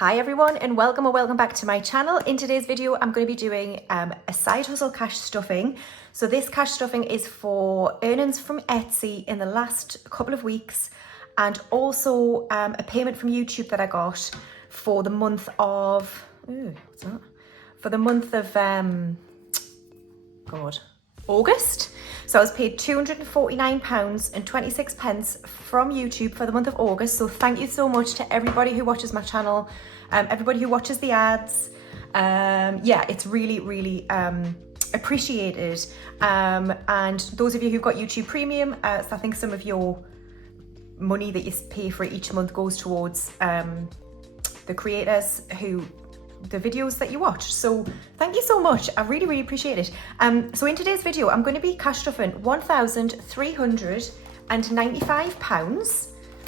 Hi everyone, and welcome back to my channel. In today's video I'm going to be doing a side hustle cash stuffing. So this cash stuffing is for earnings from Etsy in the last couple of weeks, and also a payment from YouTube that I got for the month of August. So I was paid £249.26 from YouTube for the month of August. So thank you so much to everybody who watches my channel, everybody who watches the ads. Yeah, it's really appreciated. And those of you who've got YouTube Premium, so I think some of your money that you pay for each month goes towards the creators who the videos that you watch. So thank you so much. I really appreciate it. So in today's video, I'm going to be cash stuffing £1,395.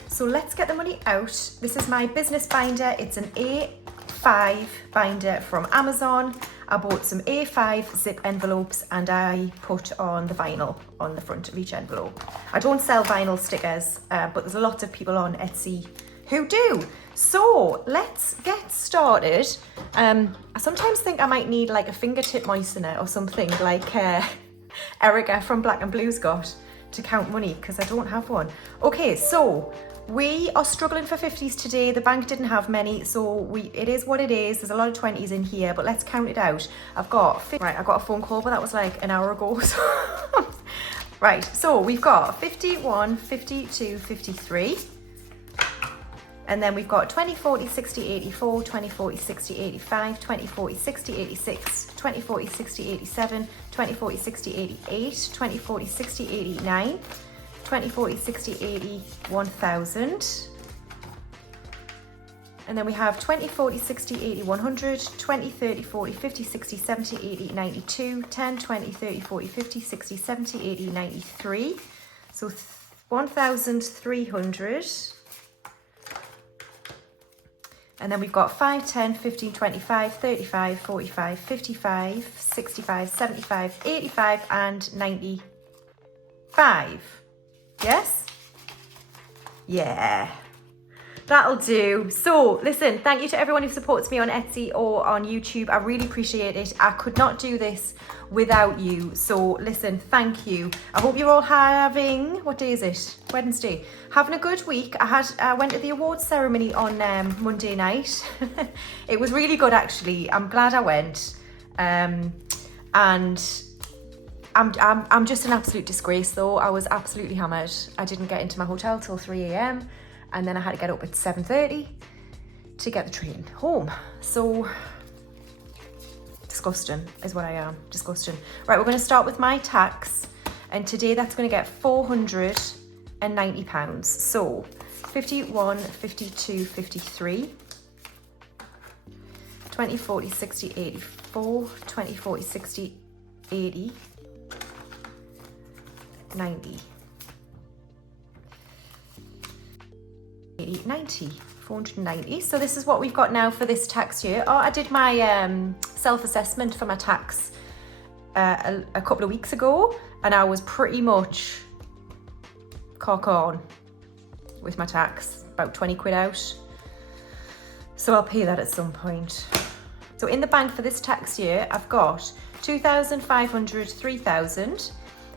So let's get the money out. This is my business binder. It's an A5 binder from Amazon. I bought some A5 zip envelopes and I put on the vinyl on the front of each envelope. I don't sell vinyl stickers, but there's lots of people on Etsy who do. So let's get started. I sometimes think I might need like a fingertip moistener or something like Erica from Black and Blue's got to count money, because I don't have one. Okay, so we are struggling for 50s today. The bank didn't have many, so it is what it is. There's a lot of 20s in here, but let's count it out. I got a phone call, but that was like an hour ago. So right, so we've got 51, 52, 53. And then we've got 20, 40, 60, 84, 20, 40, 60, 85, 20, 40, 60, 86, 20, 40, 60, 87, 20, 40, 60, 88, 20, 40, 60, 89, 20, 40, 60, 80, 1000. And then we have 20, 40, 60, 80, 100, 20, 30, 40, 50, 60, 70, 80, 92, 10, 20, 30, 40, 50, 60, 70, 80, 93. So 1,300. And then we've got 5, 10, 15, 25, 35, 45, 55, 65, 75, 85, and 95. Yes? Yeah. That'll do. So listen, thank you to everyone who supports me on Etsy or on YouTube. I really appreciate it. I could not do this without you. So listen, thank you. I hope you're all having, what day is it? Wednesday. Having a good week. I went to the awards ceremony on Monday night. It was really good actually. I'm glad I went. And I'm just an absolute disgrace though. I was absolutely hammered. I didn't get into my hotel till 3 a.m. and then I had to get up at 7:30 to get the train home. So disgusting is what I am, disgusting. Right, we're going to start with my tax, and today that's going to get £490. So 51, 52, 53, 20, 40, 60, 84, 20, 40, 60, 80, 90. 90, 490. So this is what we've got now for this tax year. Oh, I did my self-assessment for my tax a couple of weeks ago, and I was pretty much cock on with my tax, about 20 quid out. So I'll pay that at some point. So in the bank for this tax year, I've got 2,500, 3,000,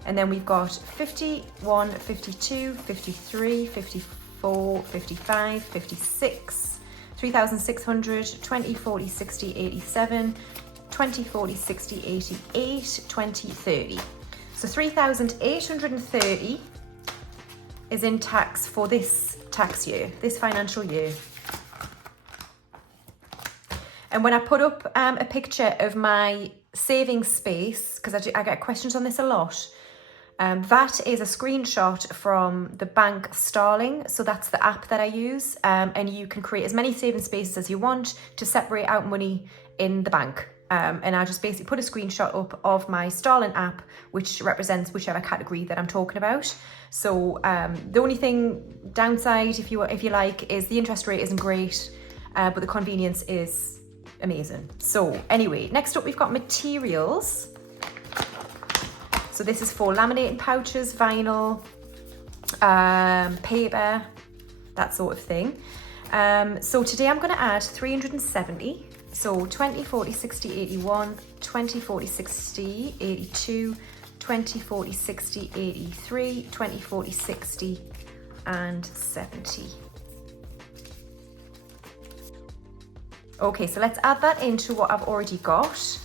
and then we've got 51, 52, 53, 54, 55, 56, 3,600, 20, 40, 60, 87, 20, 40, 60, 88, 20, 30. So 3,830 is in tax for this tax year, this financial year. And when I put up a picture of my savings space, because I get questions on this a lot, that is a screenshot from the bank Starling. So that's the app that I use, and you can create as many saving spaces as you want to separate out money in the bank. And I just basically put a screenshot up of my Starling app, which represents whichever category that I'm talking about. So the only thing downside, if you like, is the interest rate isn't great, but the convenience is amazing. So anyway, next up we've got materials. So this is for laminating pouches, vinyl, paper, that sort of thing. So today I'm going to add 370. So 20, 40, 60, 81, 20, 40, 60, 82, 20, 40, 60, 83, 20, 40, 60, and 70. Okay, so let's add that into what I've already got.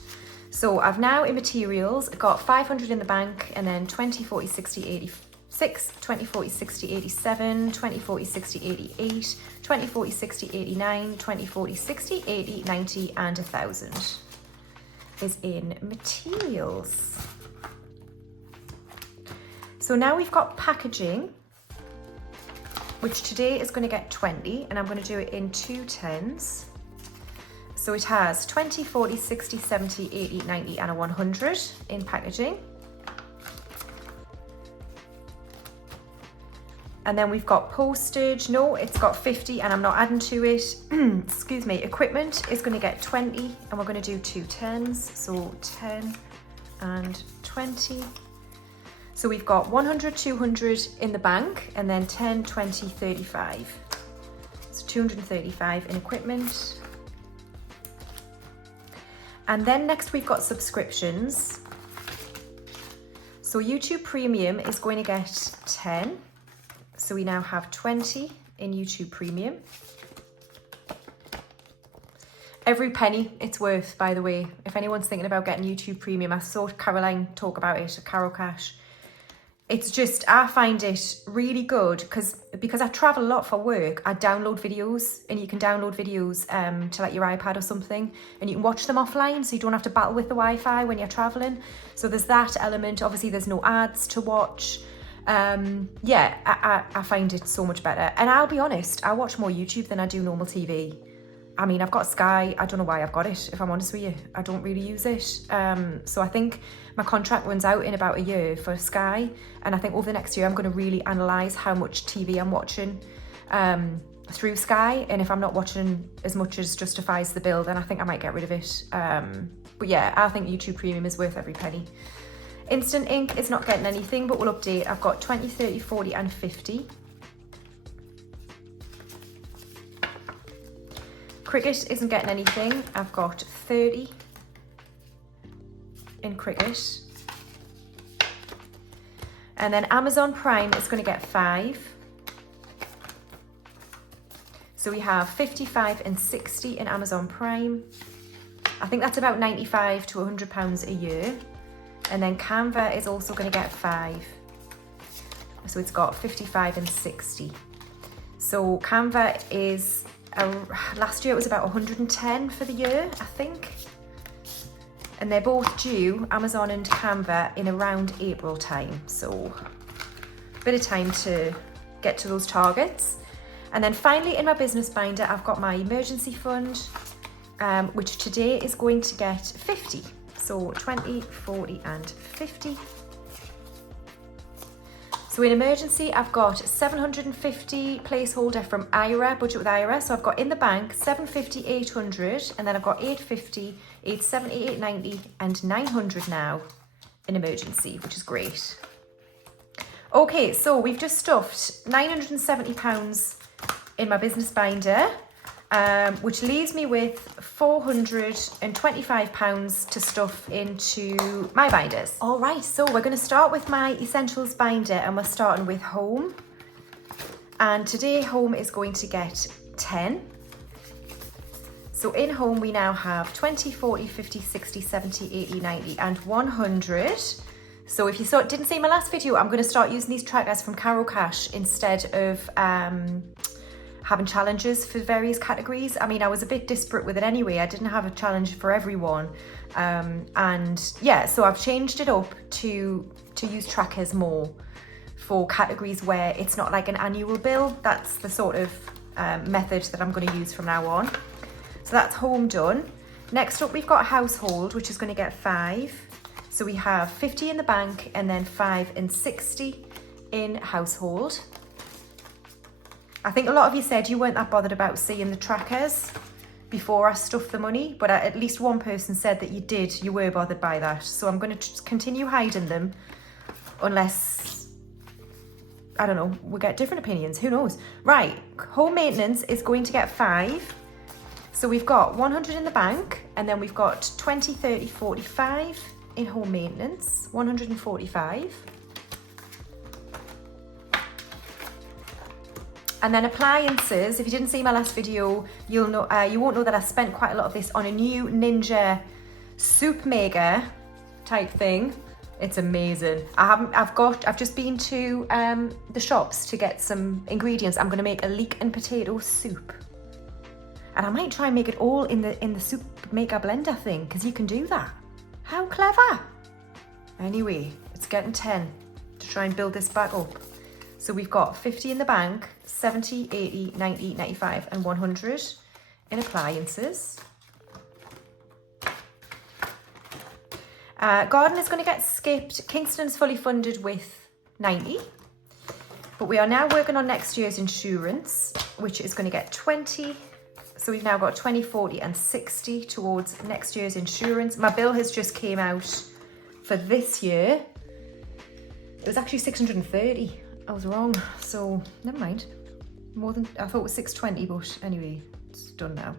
So I've now in materials got 500 in the bank, and then 20, 40, 60, 86, 20, 40, 60, 87, 20, 40, 60, 88, 20, 40, 60, 89, 20, 40, 60, 80, 90, and 1,000 is in materials. So now we've got packaging, which today is going to get 20, and I'm going to do it in 2 tens. So it has 20, 40, 60, 70, 80, 90, and a 100 in packaging. And then we've got postage. No, it's got 50 and I'm not adding to it. Excuse me. Equipment is going to get 20 and we're going to do 2 tens. So 10 and 20. So we've got 100, 200 in the bank, and then 10, 20, 35. So 235 in equipment. And then next we've got subscriptions. So YouTube Premium is going to get 10. So we now have 20 in YouTube Premium. Every penny it's worth, by the way. If anyone's thinking about getting YouTube Premium, I saw Caroline talk about it, Carol Cash. It's just, I find it really good because I travel a lot for work. I download videos, and you can download videos to like your iPad or something, and you can watch them offline, so you don't have to battle with the Wi-Fi when you're traveling. So there's that element. Obviously there's no ads to watch. Yeah, I find it so much better. And I'll be honest, I watch more YouTube than I do normal TV. I mean, I've got Sky. I don't know why I've got it, if I'm honest with you. I don't really use it. So I think my contract runs out in about a year for Sky. And I think over the next year, I'm going to really analyse how much TV I'm watching through Sky. And if I'm not watching as much as justifies the bill, then I think I might get rid of it. But yeah, I think YouTube Premium is worth every penny. Instant Ink is not getting anything, but we'll update. I've got 20, 30, 40, and 50. Cricut isn't getting anything. I've got 30 in Cricut. And then Amazon Prime is going to get 5. So we have 55 and 60 in Amazon Prime. I think that's about £95 to £100 a year. And then Canva is also going to get 5. So it's got 55 and 60. So Canva is, last year it was about 110 for the year, I think. And they're both due, Amazon and Canva, in around April time. So a bit of time to get to those targets. And then finally in my business binder, I've got my emergency fund, which today is going to get 50. So 20, 40, and 50. So in emergency, I've got 750 placeholder from IRA, budget with IRA. So I've got in the bank 750, 800, and then I've got 850, 870, 890, and 900 now in emergency, which is great. Okay, so we've just stuffed £970 in my business binder, which leaves me with £425 to stuff into my binders. All right, so we're going to start with my essentials binder, and we're starting with home. And today home is going to get 10. So in home we now have 20, 40, 50, 60, 70, 80, 90, and 100. So if you didn't see my last video, I'm going to start using these trackers from Carol Cash instead of having challenges for various categories. I mean, I was a bit disparate with it anyway. I didn't have a challenge for everyone. And yeah, so I've changed it up to use trackers more for categories where it's not like an annual bill. That's the sort of method that I'm going to use from now on. So that's home done. Next up, we've got household, which is going to get 5. So we have 50 in the bank, and then 5 and 60 in household. I think a lot of you said you weren't that bothered about seeing the trackers before I stuffed the money, but at least one person said that you were bothered by that. So I'm going to continue hiding them unless I don't know, we'll get different opinions, who knows. Right, home maintenance is going to get 5. So we've got 100 in the bank, and then we've got 20, 30, 45 in home maintenance, 145. And then appliances, if you didn't see my last video, you'll know, you won't know that I spent quite a lot of this on a new Ninja soup maker type thing. It's amazing. I've just been to the shops to get some ingredients. I'm gonna make a leek and potato soup. And I might try and make it all in the soup maker blender thing, because you can do that. How clever. Anyway, it's getting 10 to try and build this back up. So we've got 50 in the bank, 70, 80, 90, 95, and 100 in appliances. Garden is going to get skipped. Kingston's fully funded with 90. But we are now working on next year's insurance, which is going to get 20. So we've now got 20, 40, and 60 towards next year's insurance. My bill has just came out for this year. It was actually 630. I was wrong, so never mind. More than, I thought it was 620, but anyway, it's done now.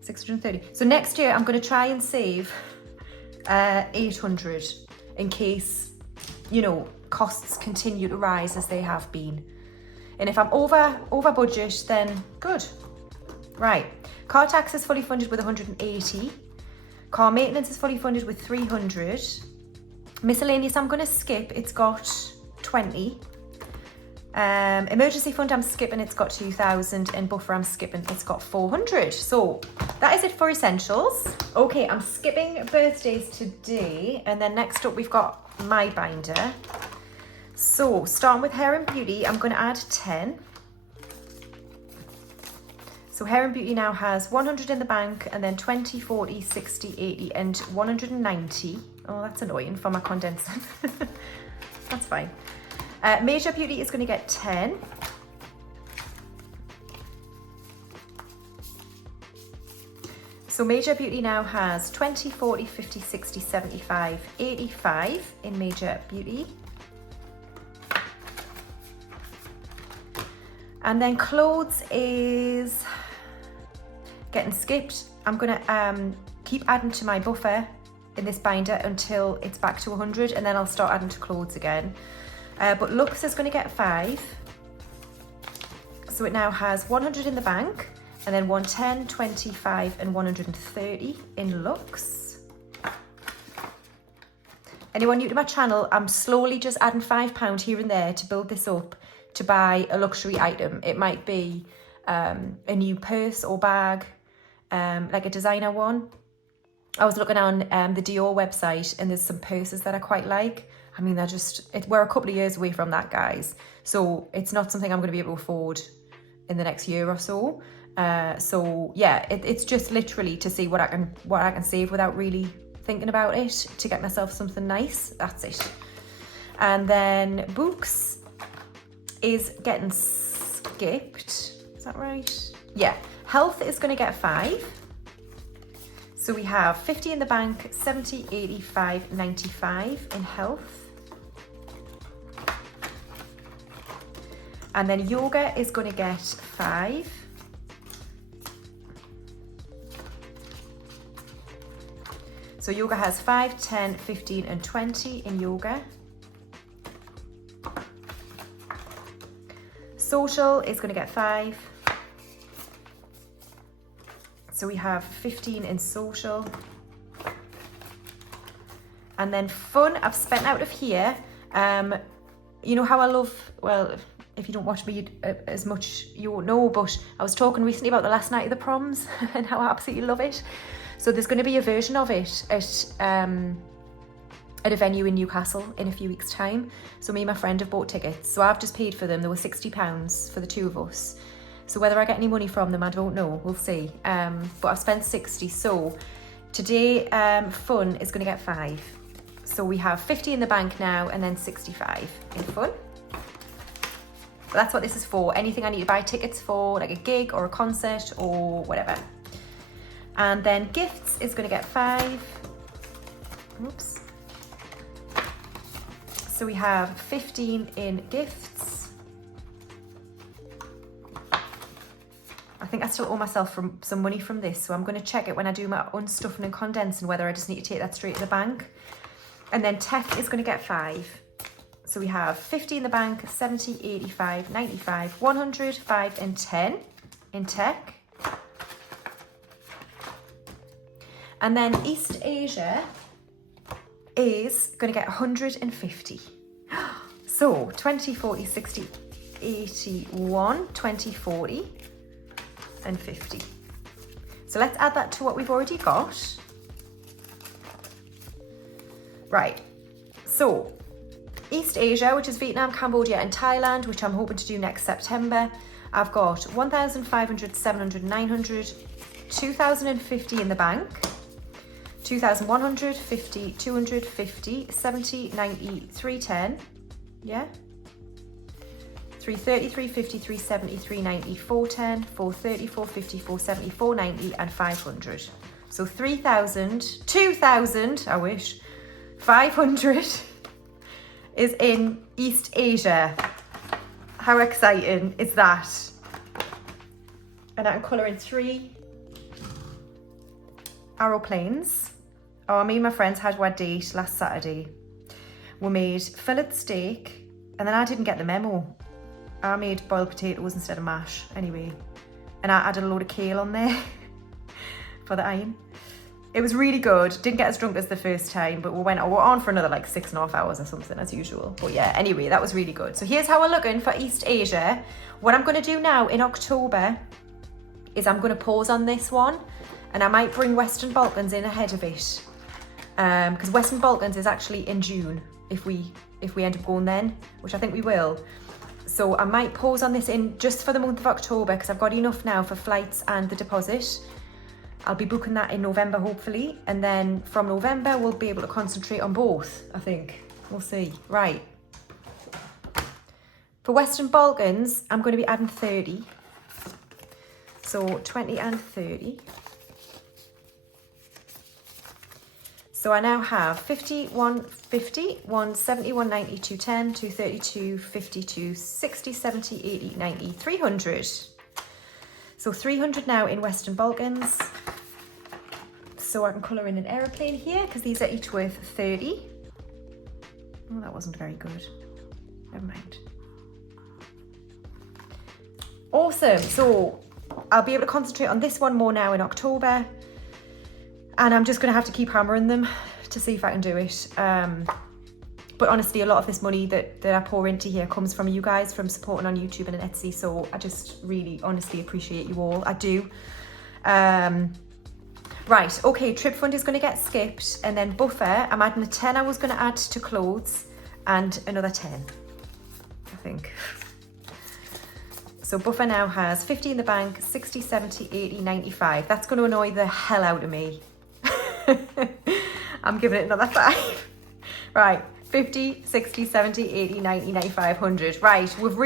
630. So next year I'm going to try and save 800 in case, you know, costs continue to rise as they have been. And if I'm over budget, then good. Right, car tax is fully funded with 180. Car maintenance is fully funded with 300. Miscellaneous I'm going to skip, it's got 20. Emergency fund I'm skipping, it's got 2,000, and buffer I'm skipping, it's got 400. So that is it for essentials. Okay, I'm skipping birthdays today, and then next up we've got my binder. So starting with hair and beauty, I'm going to add 10. So hair and beauty now has 100 in the bank, and then 20, 40, 60, 80, and 190. Oh, that's annoying for my condenser. That's fine. Major beauty is going to get 10. So major beauty now has 20, 40, 50, 60, 75, 85 in major beauty. And then clothes is getting skipped. I'm going to keep adding to my buffer in this binder until it's back to 100, and then I'll start adding to clothes again. But looks is going to get 5. So it now has 100 in the bank, and then 110, 25, and 130 in looks. Anyone new to my channel, I'm slowly just adding £5 here and there to build this up to buy a luxury item. It might be a new purse or bag, like a designer one. I was looking on the Dior website, and there's some purses that I quite like. I mean, we're a couple of years away from that, guys. So it's not something I'm going to be able to afford in the next year or so. So yeah, it's just literally to see what I can save without really thinking about it, to get myself something nice. That's it. And then books is getting skipped. Is that right? Yeah. Health is going to get 5. So we have 50 in the bank, 70, 85, 95 in health. And then yoga is going to get 5. So yoga has 5, 10, 15, and 20 in yoga. Social is going to get 5. So we have 15 in social. And then fun, I've spent out of here. You know how I love, well, if you don't watch me as much, you won't know, but I was talking recently about the last night of the proms and how I absolutely love it. So there's going to be a version of it at a venue in Newcastle in a few weeks' time. So me and my friend have bought tickets. So I've just paid for them. There were £60 for the two of us. So whether I get any money from them, I don't know. We'll see. But I've spent 60. So today, fun is going to get 5. So we have 50 in the bank now, and then 65 in fun. But that's what this is for. Anything I need to buy tickets for, like a gig or a concert or whatever. And then gifts is going to get 5. Oops. So we have 15 in gifts. think I still owe myself some money from this, so I'm going to check it when I do my unstuffing and condensing, whether I just need to take that straight to the bank. And then tech is going to get 5. So we have 50 in the bank, 70, 85, 95, 100, 5 and 10 in tech. And then East Asia is going to get 150. So 20, 40, 60, 81, 20, 40 and 50. So let's add that to what we've already got. Right, so East Asia, which is Vietnam, Cambodia and Thailand, which I'm hoping to do next September. I've got 1,500, 700, 900, 2,050 in the bank, 2,100, 50, 250, 70, 90, 310, yeah? 330, 350, 370, 390, 410, 430, 450, 470, 490 and 500. So 3,000, 2,000, I wish, 500 is in East Asia. How exciting is that? And I'm colouring 3 aeroplanes. Oh, me and my friends had our date last Saturday. We made fillet steak, and then I didn't get the memo. I made boiled potatoes instead of mash anyway. And I added a load of kale on there for the iron. It was really good. Didn't get as drunk as the first time, but we're on for another like 6.5 hours or something as usual. But yeah, anyway, that was really good. So here's how we're looking for East Asia. What I'm going to do now in October is I'm going to pause on this one, and I might bring Western Balkans in ahead of it. Because Western Balkans is actually in June if we end up going then, which I think we will. So I might pause on this in just for the month of October because I've got enough now for flights and the deposit. I'll be booking that in November, hopefully. And then from November, we'll be able to concentrate on both, I think. We'll see. Right. For Western Balkans, I'm going to be adding 30. So 20 and 30. So I now have 50, 150, 170, 190, 210, 230, 250, 260, 70, 80, 90, 300. So 300 now in Western Balkans. So I can colour in an aeroplane here because these are each worth 30. Oh, that wasn't very good. Never mind. Awesome. So I'll be able to concentrate on this one more now in October. And I'm just going to have to keep hammering them to see if I can do it. But honestly, a lot of this money that I pour into here comes from you guys, from supporting on YouTube and on Etsy. So I just really, honestly appreciate you all. I do. Right, okay, trip fund is going to get skipped. And then buffer, I'm adding a 10 I was going to add to clothes and another 10, I think. So buffer now has 50 in the bank, 60, 70, 80, 95. That's going to annoy the hell out of me. I'm giving it another 5. Right, 50, 60, 70, 80, 90, 95, 100. Right, we've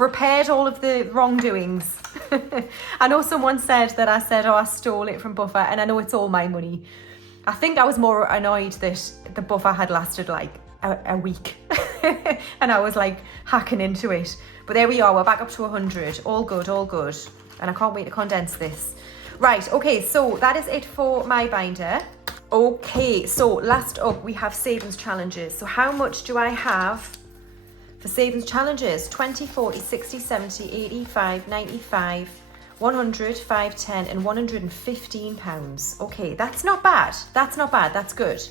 repaired all of the wrongdoings. I know someone said that I said, oh, I stole it from buffer, and I know it's all my money. I think I was more annoyed that the buffer had lasted like a week and I was like hacking into it. But there we are, we're back up to 100. All good, all good. And I can't wait to condense this. Right, okay, so that is it for my binder. Okay, so last up we have savings challenges. So how much do I have for savings challenges? 20, 40, 60, 70, 85, 95, 100, 5, 10 and 115 pounds. Okay, that's not bad. That's not bad, that's good.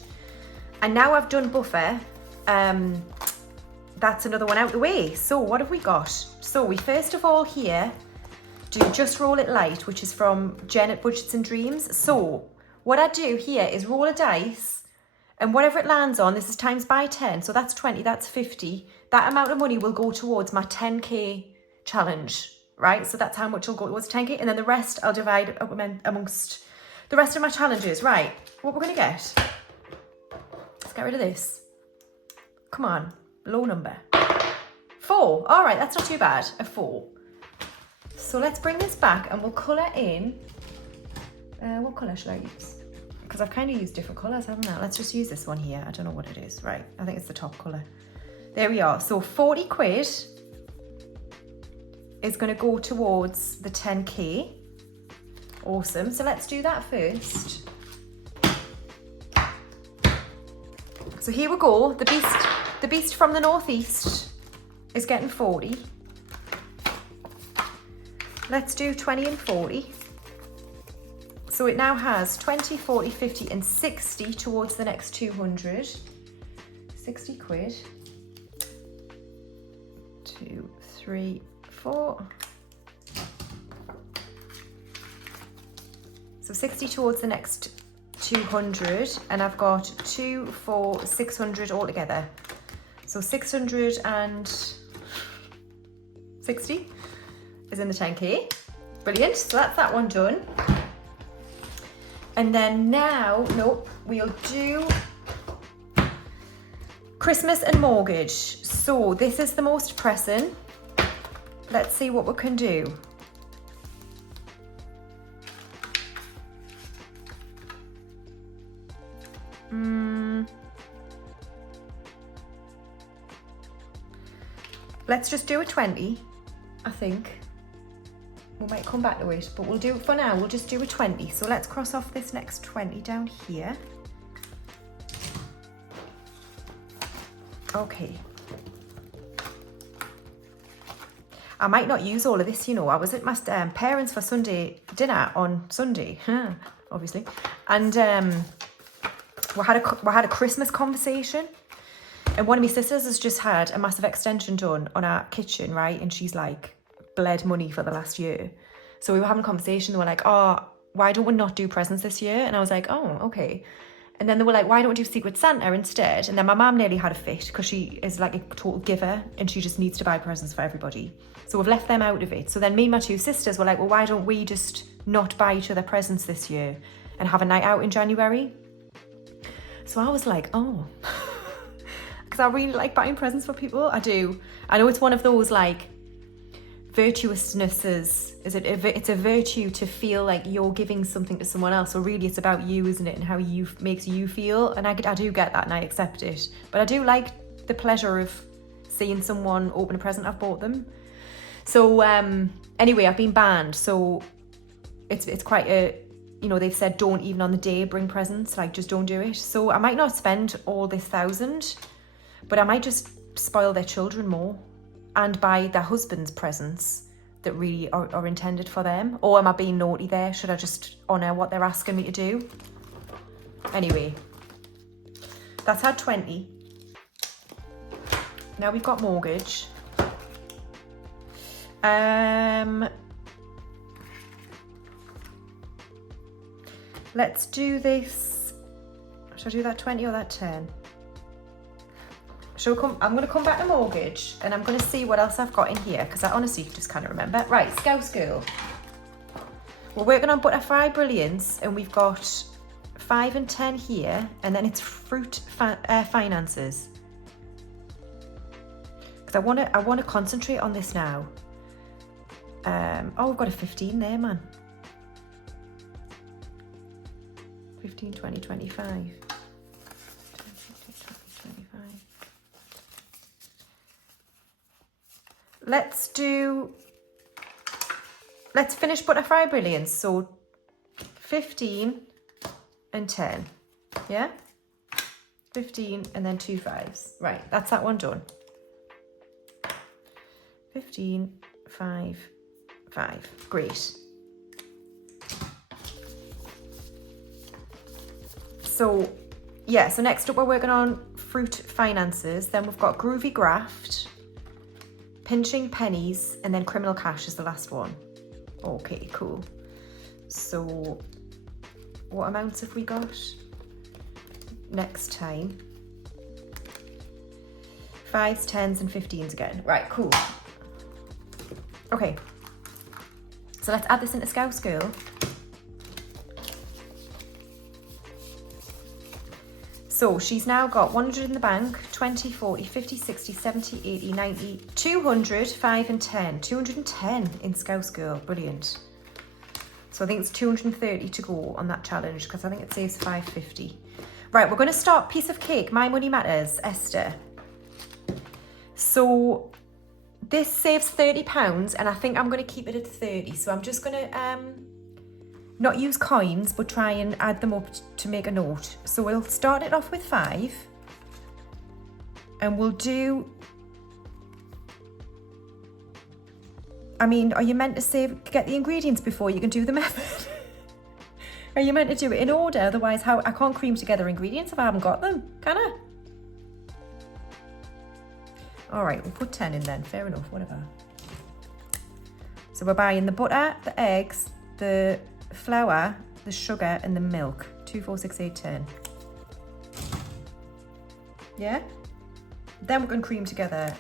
And now I've done buffer, that's another one out the way. So what have we got? So we first of all here do Just Roll It Light, which is from Jen at Budgets and Dreams. So what I do here is roll a dice, and whatever it lands on, this is times by 10, so that's 20, that's 50. That amount of money will go towards my 10k challenge, right? So that's how much will go towards 10k, and then the rest I'll divide up amongst the rest of my challenges. Right, what we're gonna get? Let's get rid of this. Come on, low number. 4, all right, that's not too bad, a 4. So let's bring this back and we'll colour in, what colour should I use? Because I've kind of used different colours, haven't I? Let's just use this one here. I don't know what it is. Right, I think it's the top colour. There we are. So 40 quid is going to go towards the 10k. Awesome. So let's do that first. So here we go. The beast from the northeast is getting 40. Let's do 20 and 40. So it now has 20, 40, 50 and 60 towards the next 200. 60 quid. 2, 3, 4. So 60 towards the next 200, and I've got 2, 4, 600 altogether. So 660 is in the 10k. Brilliant. So that's that one done. And then now, we'll do Christmas and mortgage. So this is the most pressing. Let's see what we can do. Let's just do a 20, I think. We might come back to it, but we'll do, for now, we'll just do a 20. So let's cross off this next 20 down here. Okay. I might not use all of this, you know. I was at my parents for Sunday dinner on Sunday, obviously. And we had a Christmas conversation. And one of my sisters has just had a massive extension done on our kitchen, right? And she's like, bled money for the last year. So we were having a conversation. They were like, oh, why don't we not do presents this year? And I was like, oh, okay. And then they were like, why don't we do Secret Santa instead? And then my mum nearly had a fit because she is like a total giver and she just needs to buy presents for everybody. So we've left them out of it. So then me and my two sisters were like, well, why don't we just not buy each other presents this year and have a night out in January? So I was like, oh, because I really like buying presents for people. I do. I know it's one of those like virtuousnesses. It's a virtue to feel like you're giving something to someone else. So really it's about you, isn't it? And how you makes you feel. And I do get that and I accept it. But I do like the pleasure of seeing someone open a present I've bought them. So anyway, I've been banned. So it's quite a, you know, they've said don't even on the day bring presents, like just don't do it. So I might not spend all this 1,000, but I might just spoil their children more and buy their husbands presents that really are intended for them. Or am I being naughty there? Should I just honour what they're asking me to do? Anyway, that's had 20. Now we've got mortgage. Let's do this. Should I do that 20 or that 10? I'm going to come back to mortgage and I'm going to see what else I've got in here because I honestly just can't remember. Right, Scouse Girl. We're working on Butterfly Brilliance and we've got 5 and 10 here, and then it's Fruit Finances. Because I want to concentrate on this now. Oh, we've got a 15 there, man. 15, 20, 25. 20, 20, 25. Let's finish Butterfly Brilliance. So 15 and 10. Yeah? 15 and then 2 5s. Right, that's that one done. 15, 5, 5. Great. So, yeah, so next up we're working on Fruit Finances. Then we've got Groovy Graft, Pinching Pennies, and then Criminal Cash is the last one. Okay, cool. So, what amounts have we got next time? 5s, 10s, and 15s again. Right, cool. Okay. So let's add this into Scouse Girl. So she's now got 100 in the bank, 20, 40, 50, 60, 70, 80, 90, 200, 5 and 10. 210 in Scouse Girl. Brilliant. So I think it's 230 to go on that challenge because I think it saves 550. Right, we're going to start Piece of Cake. My Money Matters, Esther. So this saves £30 and I think I'm going to keep it at 30. So I'm just going to not use coins, but try and add them up to make a note. So we'll start it off with 5. And we'll do, I mean, are you meant to get the ingredients before you can do the method? Are you meant to do it in order? Otherwise, I can't cream together ingredients if I haven't got them, can I? All right, we'll put 10 in then, fair enough, whatever. So we're buying the butter, the eggs, the flour, the sugar and the milk. 2, 4, 6, 8, 10. Yeah? Then we're going to cream together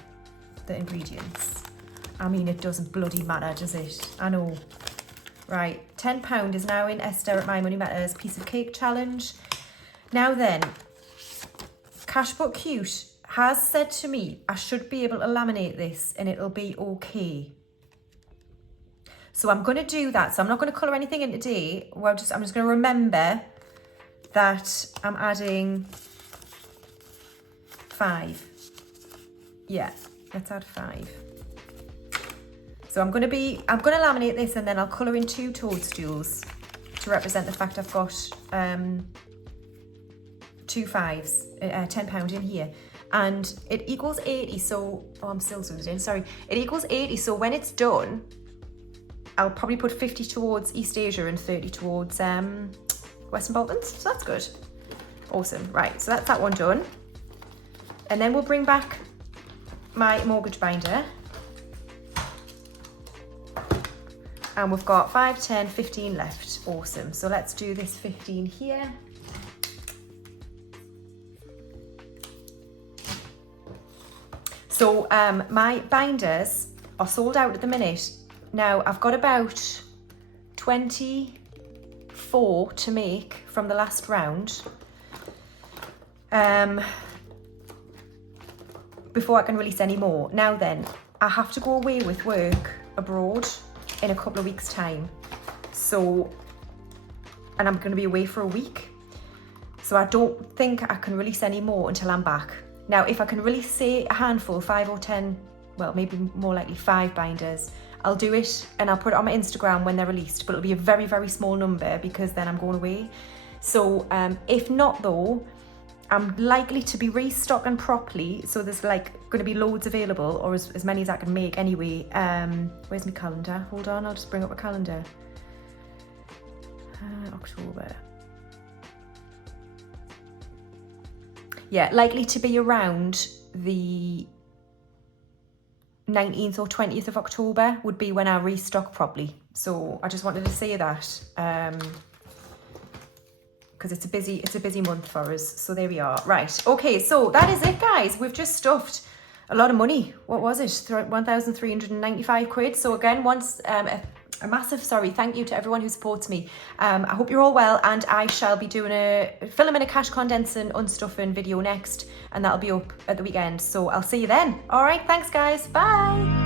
the ingredients. I mean, it doesn't bloody matter, does it? I know. Right, £10 is now in Esther at My Money Matters Piece of Cake Challenge. Now then, Cashbook Cute has said to me I should be able to laminate this and it'll be okay. So I'm going to do that. So I'm not going to colour anything in today. I'm just going to remember that I'm adding 5. Yeah, let's add 5. So I'm going to laminate this and then I'll colour in 2 toadstools to represent the fact I've got 2 5s, £10 in here. And it equals 80, so, oh, I'm still zoomed in, sorry. It equals 80, so when it's done, I'll probably put 50 towards East Asia and 30 towards Western Balkans, so that's good. Awesome, right, so that's that one done. And then we'll bring back my mortgage binder. And we've got 5, 10, 15 left, awesome. So let's do this 15 here. So my binders are sold out at the minute. Now I've got about 24 to make from the last round before I can release any more. Now then, I have to go away with work abroad in a couple of weeks' time. So, and I'm going to be away for a week. So I don't think I can release any more until I'm back. Now, if I can release, say, a handful, 5 or 10, well, maybe more likely 5 binders, I'll do it and I'll put it on my Instagram when they're released, but it'll be a very, very small number because then I'm going away. So if not though, I'm likely to be restocking properly. So there's like going to be loads available, or as many as I can make anyway. Where's my calendar? Hold on, I'll just bring up a calendar. October. Yeah, likely to be around the 19th or 20th of October would be when I restock properly. So I just wanted to say that because it's a busy month for us. So there we are. Right. Okay. So that is it, guys. We've just stuffed a lot of money. What was it? 1,395 quid. So again, once a massive thank you to everyone who supports me. I hope you're all well, and I shall be doing filming a cash condensing unstuffing video next, and that'll be up at the weekend. So I'll see you then. All right, thanks guys, bye.